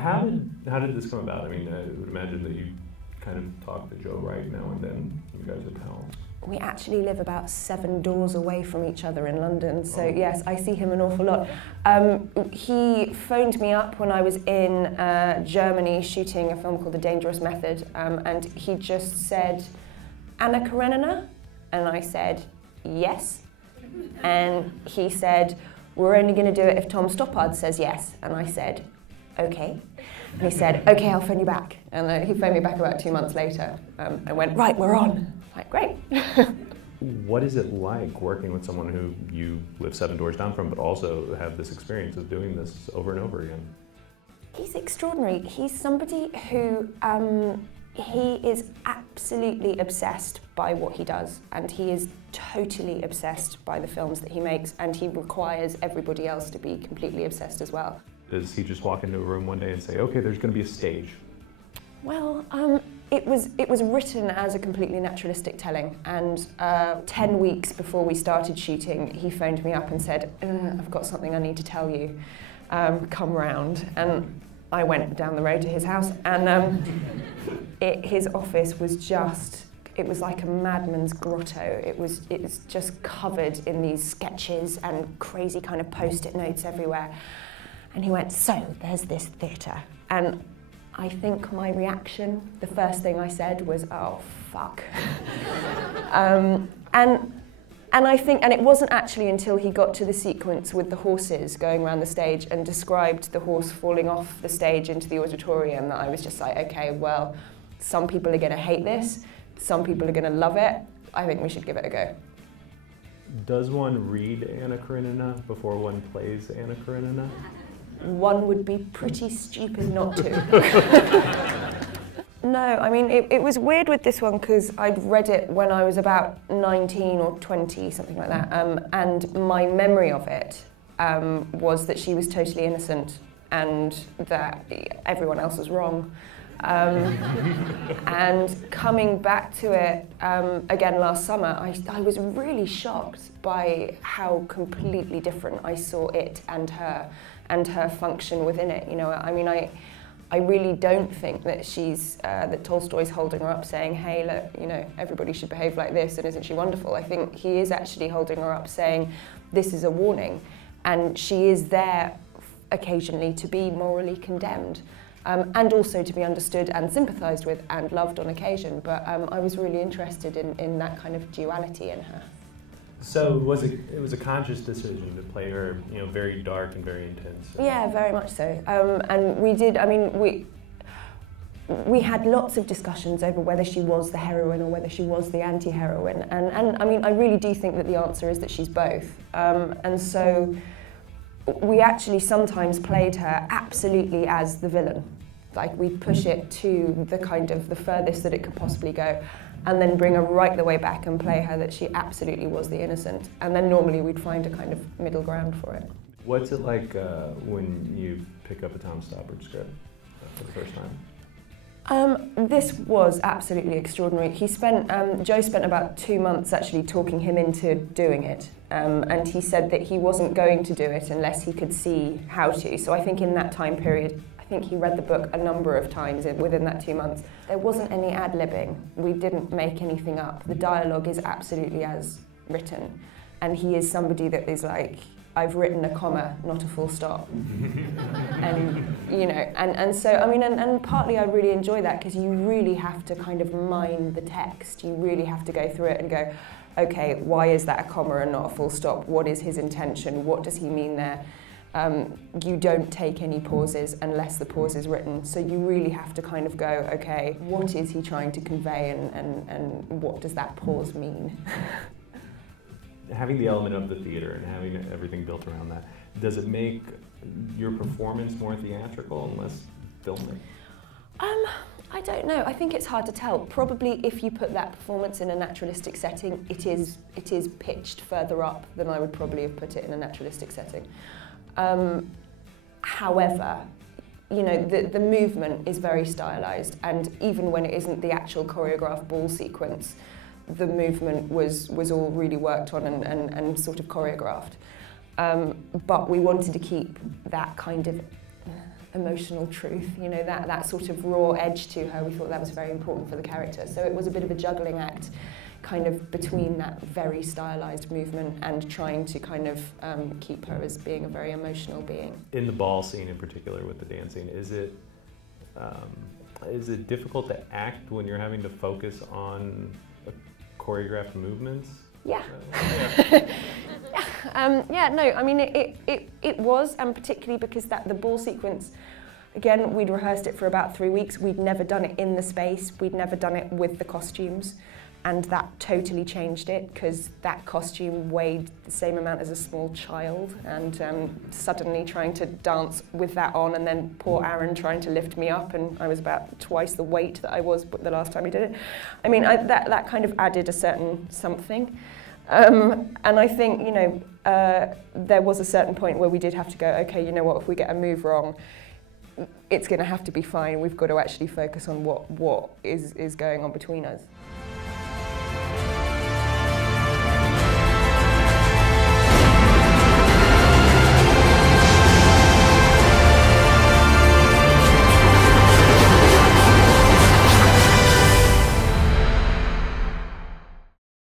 How did this come about? I mean, I would imagine that you kind of talk to Joe Wright now and then. You guys are pals. We actually live about 7 doors away from each other in London, so yes, I see him an awful lot. He phoned me up when I was in Germany shooting a film called The Dangerous Method, and he just said, "Anna Karenina?" And I said, "Yes." And he said, "We're only going to do it if Tom Stoppard says yes." And I said, "Okay." And he said, "Okay, I'll phone you back." And he phoned me back about 2 months later and went, "Right, we're on." Like, great. What is it like working with someone who you live 7 doors down from, but also have this experience of doing this over and over again? He's extraordinary. He's somebody who, he is absolutely obsessed by what he does, and he is totally obsessed by the films that he makes, and he requires everybody else to be completely obsessed as well. Does he just walk into a room one day and say, "Okay, there's going to be a stage"? Well, it was written as a completely naturalistic telling, and 10 weeks before we started shooting, he phoned me up and said, "I've got something I need to tell you, come round." And I went down the road to his house, and his office was just, it was like a madman's grotto. It was just covered in these sketches and crazy kind of post-it notes everywhere. And he went, "So, there's this theatre." And I think my reaction, the first thing I said was, "Oh, fuck." And I think, and it wasn't actually until he got to the sequence with the horses going around the stage and described the horse falling off the stage into the auditorium that I was just like, okay, well, some people are going to hate this, some people are going to love it. I think we should give it a go. Does one read Anna Karenina before one plays Anna Karenina? One would be pretty stupid not to. No, I mean, it was weird with this one because I'd read it when I was about 19 or 20, something like that, and my memory of it was that she was totally innocent and that everyone else was wrong. And coming back to it again last summer, I was really shocked by how completely different I saw it and her function within it. You know, I mean, I really don't think that that Tolstoy's holding her up saying, "Hey, look, you know, everybody should behave like this, and isn't she wonderful?" I think he is actually holding her up saying, this is a warning, and she is there occasionally to be morally condemned. And also to be understood and sympathised with and loved on occasion, but I was really interested in that kind of duality in her. So it was a conscious decision to play her, you know, very dark and very intense. Yeah, very much so. And we did. I mean, we had lots of discussions over whether she was the heroine or whether she was the anti-heroine, and I mean, I really do think that the answer is that she's both. And so we actually sometimes played her absolutely as the villain. Like, we'd push it to the kind of the furthest that it could possibly go, and then bring her right the way back and play her that she absolutely was the innocent. And then normally we'd find a kind of middle ground for it. What's it like when you pick up a Tom Stoppard script for the first time? This was absolutely extraordinary. Joe spent about 2 months actually talking him into doing it. And he said that he wasn't going to do it unless he could see how to. So I think in that time period, I think he read the book a number of times within that 2 months. There wasn't any ad-libbing. We didn't make anything up. The dialogue is absolutely as written. And he is somebody that is like, I've written a comma, not a full stop. And, you know, and so, I mean, and partly I really enjoy that because you really have to kind of mine the text. You really have to go through it and go, okay, why is that a comma and not a full stop? What is his intention? What does he mean there? You don't take any pauses unless the pause is written. So you really have to kind of go, okay, what is he trying to convey and what does that pause mean? Having the element of the theater and having everything built around that, does it make your performance more theatrical and less filmic? I don't know. I think it's hard to tell. Probably if you put that performance in a naturalistic setting, it is pitched further up than I would probably have put it in a naturalistic setting. However, you know, the movement is very stylized, and even when it isn't the actual choreographed ball sequence, the movement was all really worked on and sort of choreographed. But we wanted to keep that kind of emotional truth, you know, that sort of raw edge to her. We thought that was very important for the character. So it was a bit of a juggling act kind of between that very stylized movement and trying to kind of keep her as being a very emotional being. In the ball scene in particular with the dancing, is it difficult to act when you're having to focus on choreographed movements? Yeah. No, I mean, it was, and particularly because the ball sequence, again, we'd rehearsed it for about 3 weeks. We'd never done it in the space. We'd never done it with the costumes. And that totally changed it, because that costume weighed the same amount as a small child, and suddenly trying to dance with that on, and then poor Aaron trying to lift me up, and I was about twice the weight that I was the last time we did it. I mean, that kind of added a certain something. And I think, you know, there was a certain point where we did have to go, okay, you know what, if we get a move wrong, it's going to have to be fine. We've got to actually focus on what is going on between us.